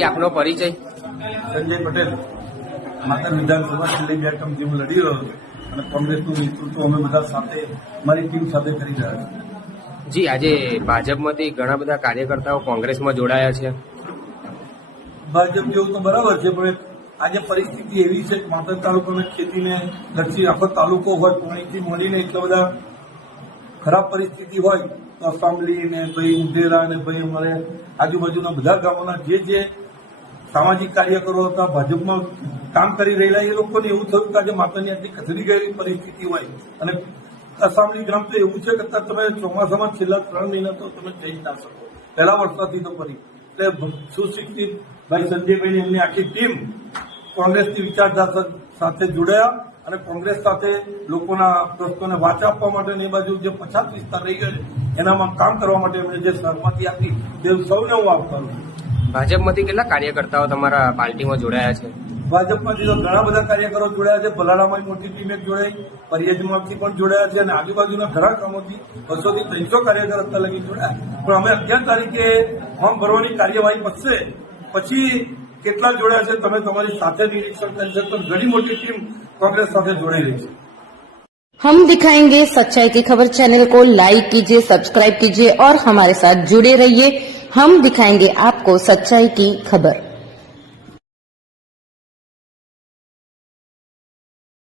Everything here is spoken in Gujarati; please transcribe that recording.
આપનો પરિચય? સંજય પટેલ, માતર વિધાનસભા છેલ્લી 2 ટર્મથી હું લડી રહ્યો છું અને કોંગ્રેસનું નેતૃત્વ અમે બધા સાથે મારી ટીમ સાથે કરી રહ્યા છીએ. જી, આજે ભાજપમાંથી ઘણા બધા કાર્યકર્તાઓ કોંગ્રેસમાં જોડાયા છે. ભાજપ જેવું તો બરાબર છે, પણ આજે પરિસ્થિતિ એવી છે કે માતર તાલુકાના ખેતીને લક્ષી આખો તાલુકો હોય પોણીથી મળીને એટલા બધા ખરાબ પરિસ્થિતિ હોય તો અસામલી ને ભાઈ ઉંધેરા ને ભાઈ અમારે આજુબાજુના બધા ગામોના જે સામાજિક કાર્યકરો હતા ભાજપમાં કામ કરી રહેલા એ લોકોને એવું થયું કે આજે માતાની આટલી કચરી ગયેલી પરિસ્થિતિ હોય અને અસામલી ગ્રામ તો એવું છે કે તમે ચોમાસામાં છેલ્લા 3 મહિના તો તમે જઈ જ ના શકો, પહેલા વર્ષોથી તો ફરી એટલે સુશિક્ષિત ભાઈ સંજયભાઈ એમની આખી ટીમ કોંગ્રેસની વિચારધારા સાથે જોડાયા અને કોંગ્રેસ સાથે લોકોના પ્રશ્નોને વાચા આપવા માટે એ બાજુ જે પછાત વિસ્તાર રહી ગયો એનામાં કામ કરવા માટે એમણે જે સહમતિ આપી તે સૌને હું આપવાનું છું. ભાજપમાંથી કેટલા કાર્યકર્તાઓ તમારા પાર્ટીમાં જોડાયા છે? ભાજપમાંથી તો ઘણા બધા કાર્યકરો જોડાયા છે. ભલાડામાં મોટી ટીમ એક જોડાઈ, પરિયજમાંથી પણ જોડાયા છે અને આજુબાજુના ઘણા કામોથી 200 થી 300 કાર્યકર અત્યાર લગી જોડાયા. પણ અમે 11 તારીખે ફોર્મ ભરવાની કાર્યવાહી પતશે પછી કેટલા જોડાયા છે તમે તમારી સાથે નિરીક્ષણ કરી શકશો. ઘણી મોટી ટીમ कांग्रेस साथ जोड़ी रही है. हम दिखाएंगे सच्चाई की खबर चैनल को लाइक कीजिए, सब्सक्राइब कीजिए और हमारे साथ जुड़े रहिए. हम दिखाएंगे आपको सच्चाई की खबर.